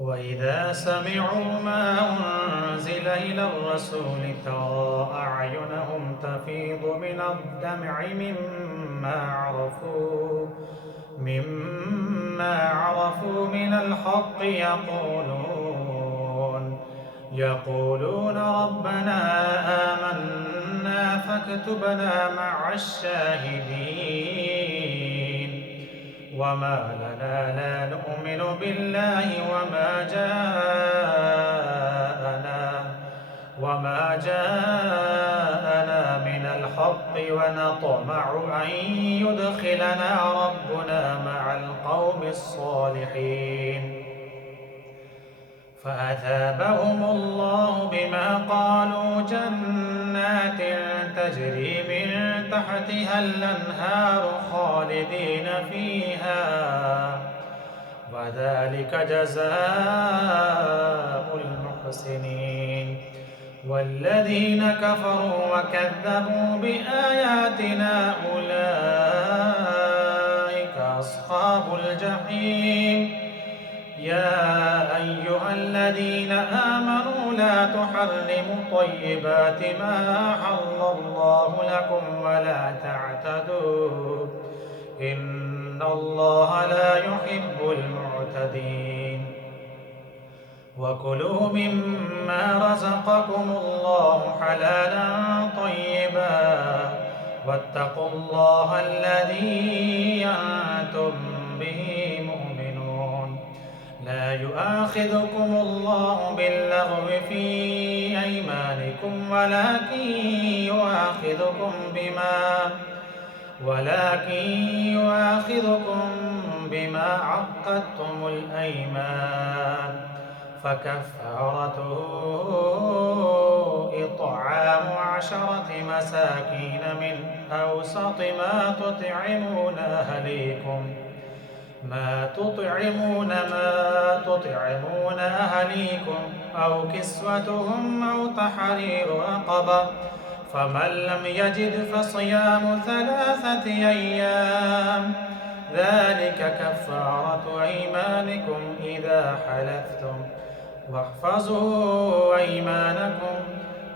وإذا سمعوا ما أنزل إلى الرسول ترى أعينهم تفيض من الدمع مما عرفوا من الحق يقولون ربنا آمنا فاكتبنا مع الشاهدين وما لنا لا نؤمن بالله وما جاءنا من الحق ونطمع أن يدخلنا ربنا مع القوم الصالحين فأثابهم الله بما قالوا جنات تجري من تحتها الأنهار خالدين فيها وذلك جزاء المحسنين والذين كفروا وكذبوا بآياتنا أولئك أصحاب الجحيم يا أيها الذين آمنوا لا تحرموا طيبات ما أحل الله لكم ولا تعتدوا إن الله لا يحب المعتدين وكلوا مما رزقكم الله حلالا طيبا واتقوا الله الذي أنتم به مؤمنون لا يؤاخذكم الله باللغو في أيمانكم ولكن يؤاخذكم بما عقدتم الأيمان فكفارته إطعام 10 مساكين من أوسط ما تطعمون أهليكم أو كسوتهم أو تحرير رقبة فمن لم يجد فصيام 3 أيام ذلك كفارة أيمانكم إذا حلفتم واحفظوا أيمانكم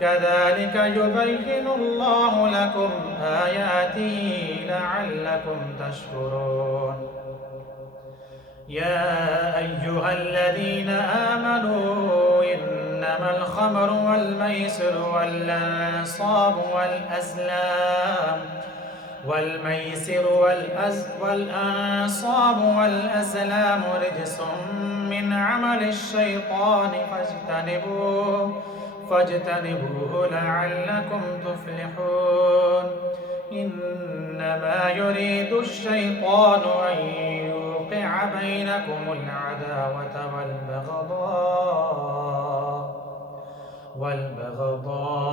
كذلك يبين الله لكم آياته لعلكم تشكرون يا أيها الذين آمنوا إنما الخمر والميسر والأنصاب والأزلام رجس من عمل الشيطان فاجتنبوه لعلكم تفلحون إنما يريد الشيطان أن يوقع بينكم العداوة والبغضاء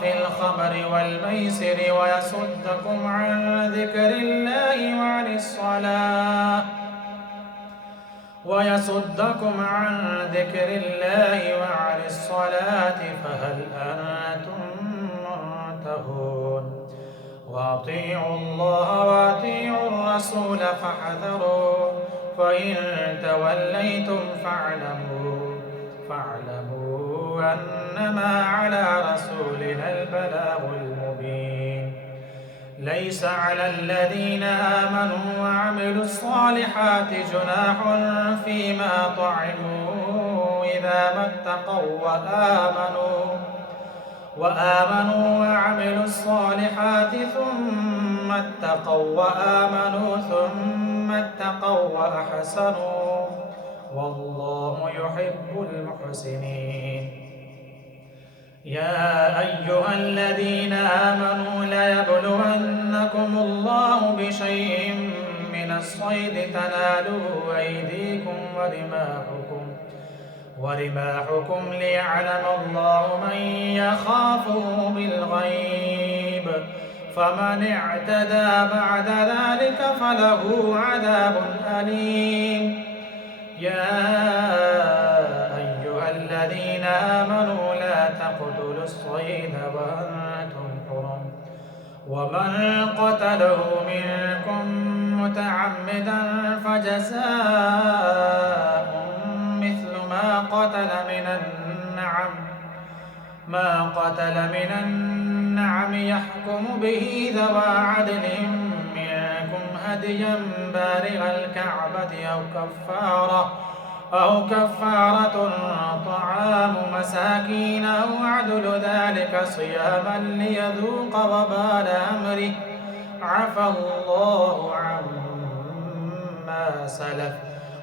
في الخمر والميسر ويصدكم عن ذكر الله وعن الصلاة فهل أنتم منتهون وأطيعوا الله وأطيعوا الرسول فاحذروا فإن توليتم فاعلموا أنما على رسولنا البلاغ المبين ليس على الذين آمنوا وعملوا الصالحات جناح فيما طعموا إذا ما اتقوا وآمنوا وعملوا الصالحات ثم اتقوا وأحسنوا والله يحب المحسنين يا أيها الذين آمنوا ليبلونكم الله بشيء من الصيد تناله أيديكم ورماحكم ليعلم الله من يخافه بالغيب فمن اعتدى بعد ذلك فله عذاب أليم يا أيها الذين آمنوا لا تقتلوا الصيد وأنتم حرم ومن قتله منكم متعمدا فجزاء مثل ما قتل من النعم يحكم به ذوى عدل منكم هديا بالغ الكعبة أو كفارة طعام مساكين أو عدل ذلك صياما ليذوق وبال أمره عفى الله عما سلف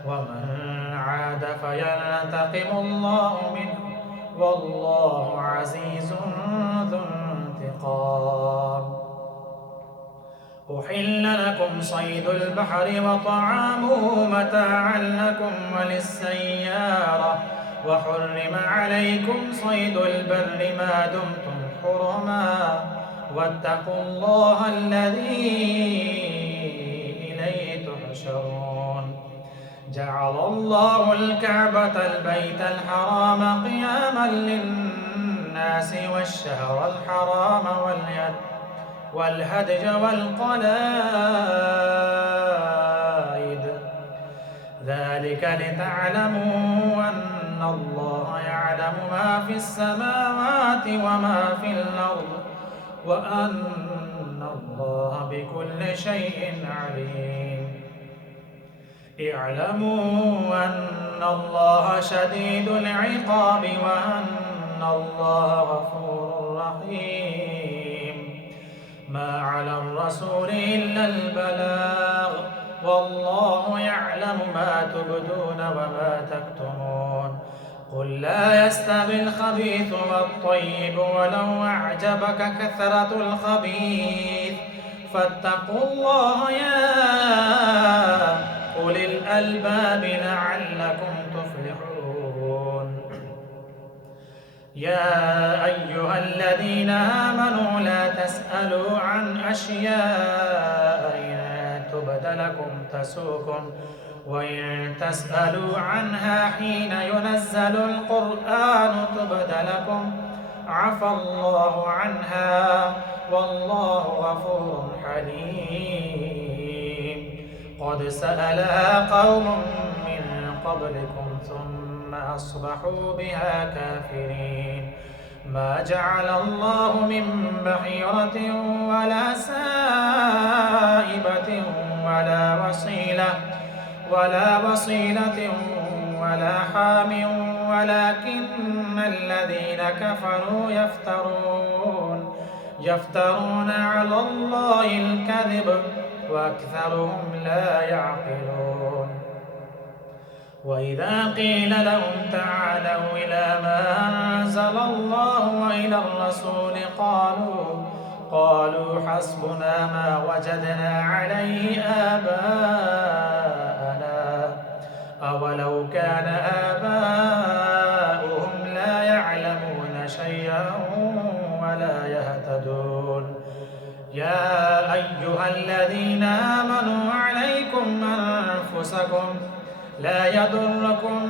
ومن عاد فينتقم الله منه والله عزيز ذو انتقام. أحل لكم صيد البحر وطعامه متاعا لكم وللسيارة وحرم عليكم صيد البر ما دمتم حرما واتقوا الله الذي إليه تحشرون. جعل الله الكعبة البيت الحرام قياما للناس والشهر الحرام والهدج والقلائد ذلك لتعلموا أن الله يعلم ما في السماوات وما في الأرض وأن الله بكل شيء عليم. اعلموا أن الله شديد العقاب وأن الله غفور رحيم. ما على الرسول إلا البلاغ والله يعلم ما تبدون وما تكتمون. قل لا يستوي الخبيث والطيب ولو أعجبك كثرة الخبيث فاتقوا الله يا أولي الألباب لعلكم تفلحون. يا أيها الذين آمنوا لا تسألوا عن أشياء إن تبد لكم تسؤكم وإن تسألوا عنها حين ينزل القرآن تبد لكم عفى الله عنها والله غفور حليم. قد سألها قوم من قبلكم ثم أصبحوا بها كافرين. ما جعل الله من بحيرة ولا سائبة ولا وصيلة ولا حام ولكن الذين كفروا يفترون على الله الكذب وأكثرهم لا يعقلون. وإذا قيل لهم تعالوا إلى ما أنزل الله وإلى الرسول قالوا حسبنا ما وجدنا عليه آباءنا أولو كان آباؤهم لا يعلمون شيئا ولا يهتدون. يا أيها الذين آمنوا عليكم أنفسكم لا يضركم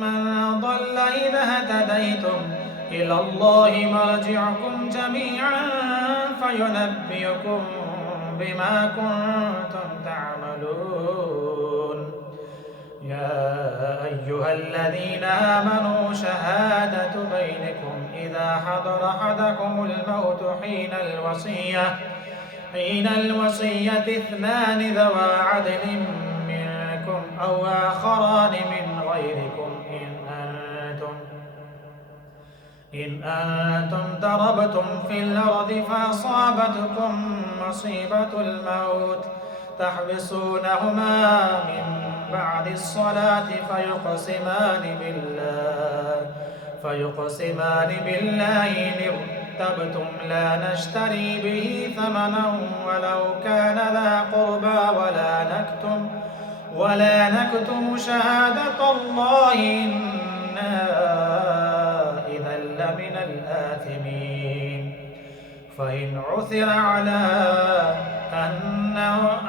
من ضل إذا اهتديتم إلى الله مرجعكم جميعا فينبئكم بما كنتم تعملون. يا أيها الذين آمنوا شهادة بينكم إذا حضر أحدكم الموت حين الوصية اثنان ذوى عدل منكم أو آخران من غيركم إن أنتم ضربتم في الأرض فأصابتكم مصيبة الموت تحبسونهما من بعد الصلاة فيقسمان بالله إن ارتبتم لا نشتري به ثمنا ولو كان ذا قربى ولا نكتم شهادة الله إنا إذا لمن الآثمين. فإن عثر على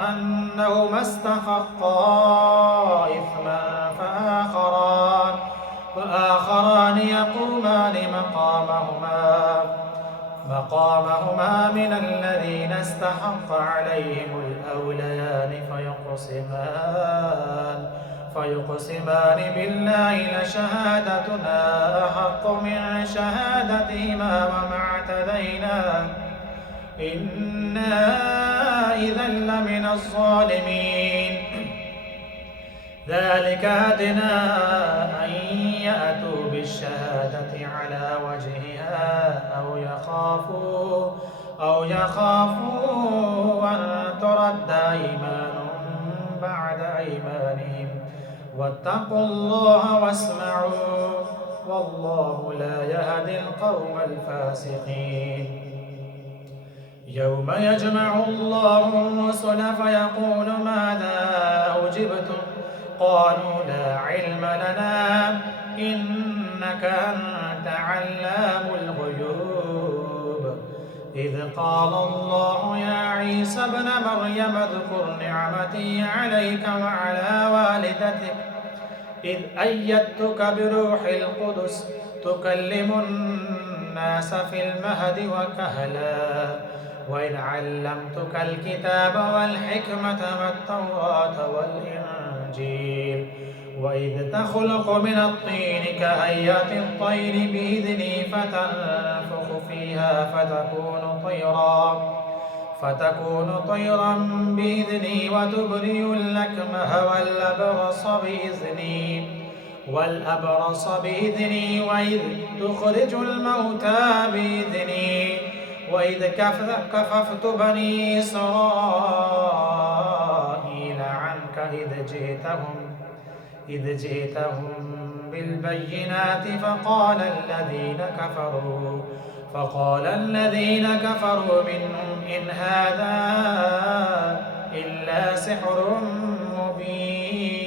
أنهما استحقا إثما فآخران يقومان مقامهما مقامهما من الذين استحق عليهم الأوليان فيقسمان بالله لشهادتنا أحق من شهادتهما وما اعتدينا إنا إذا لمن الظالمين ذلك أدنى أن يأتوا بالشهادة على وجهها أو يخافوا أن ترد أيمان بعد أيمانهم واتقوا الله واسمعوا والله لا يهدي القوم الفاسقين يوم يجمع الله الرسل فيقول ماذا أجبتم قالوا لا علم لنا إنك أنت علام الغيوب إذ قال الله يا عيسى ابن مريم اذكر نعمتي عليك وعلى والدتك إذ أيدتك بروح القدس تكلم الناس في المهد وكهلا وإذ علمتك الكتاب والحكمة والتوراة والإنجيل وإذ تخلق من الطين كهيئة الطير بإذني فتنفخ فيها فتكون طيرا بإذني وتبرئ الأكمه والأبرص بإذني وإذ تخرج الموتى بإذني وإذ كففت بني إسرائيل عنك إذ جئتهم بالبينات فقال الذين كفروا منهم إن هذا إلا سحر مبين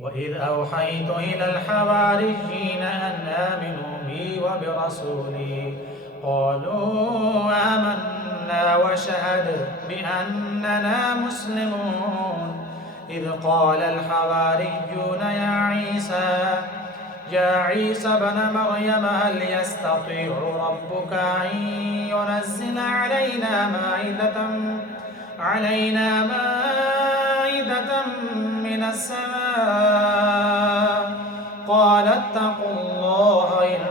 وإذ أوحيت إلى الحواريين أن آمنوا بي وبرسولي قالوا آمنا وشهد بأننا مسلمون إذ قال الحواريون يا عيسى ابن مريم هل يستطيع ربك أن ينزل علينا مائدة من السماء قال اتقوا الله إن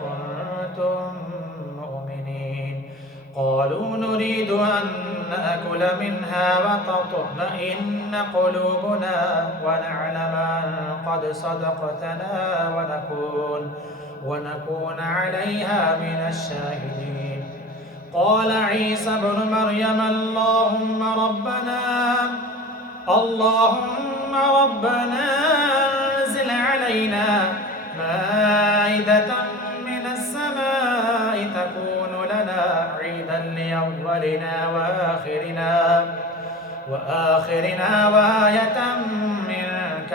كنتم مؤمنين قالوا نريد أن نأكل منها وتطمئن قلوبنا ونعلم أن قد صدقتنا ونكون عليها من الشاهدين قال عيسى ابن مريم اللهم ربنا انزل علينا مائدة من السماء تكون لنا عيدا لأولنا وآخرنا وآية منك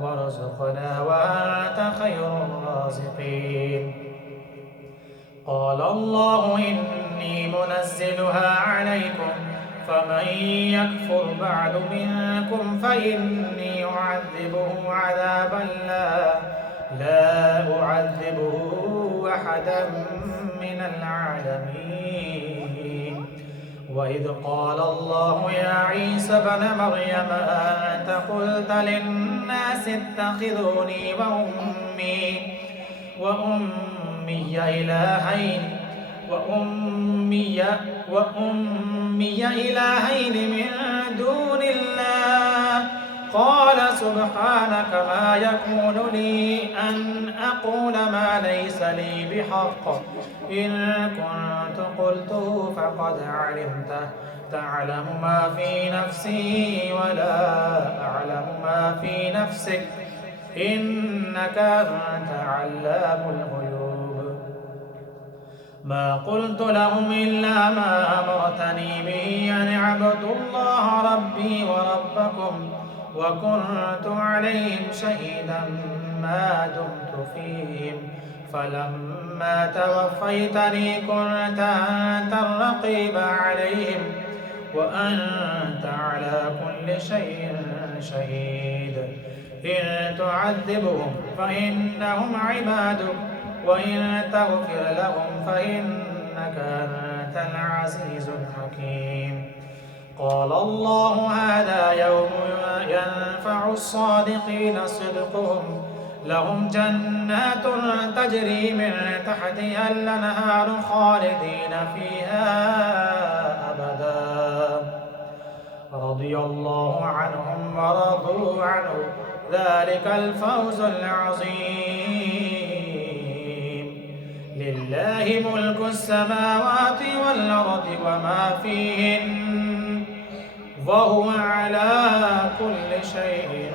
وارزقنا وأنت خير الرازقين قال الله إني منزلها عليكم فمن يكفر بعد منكم فإني أعذبه عذابا لا أعذبه أحدا من العالمين وإذ قال الله يا عيسى ابن مريم أنت قلت للناس اتخذوني وأمي إلهين من دون الله قال سبحانك ما يكون لي أن أقول ما ليس لي بحق إن كنت قلته فقد علمته تعلم ما في نفسي ولا أعلم ما في نفسك إنك أنت علام الغيوب ما قلت لهم إلا ما أمرتني به أن اعبدوا الله ربي وربكم وكنت عليهم شهيدا ما دمت فيهم فلما توفيتني كنت أنت الرقيب عليهم وأنت على كل شيء شهيد إن تعذبهم فإنهم عبادك وإن تغفر لهم فإنك أنت العزيز الحكيم. قال الله هذا يوم ينفع الصادقين صدقهم لهم جنات تجري من تحتها الأنهار خالدين فيها أبدا رضي الله عنهم ورضوا عنه ذلك الفوز العظيم. لله ملك السماوات والأرض وما فيهن وهو على كل شيء